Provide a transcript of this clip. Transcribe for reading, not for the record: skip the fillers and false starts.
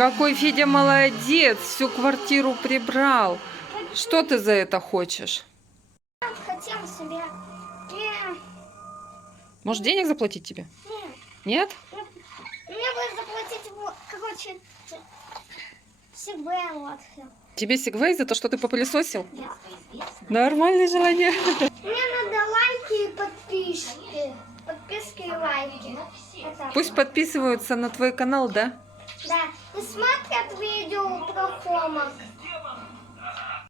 Какой Федя молодец, всю квартиру прибрал. Что ты за это хочешь? Хотел себе. Может, денег заплатить тебе? Нет? Мне бы заплатить, короче, себе вот. Тебе сигвей за то, что ты попылесосил? Да. Нормальное желание. Мне надо лайки и подписки. Подписки и лайки. Это. Пусть подписываются на твой канал, да? Да. И смотрят видео про хомок.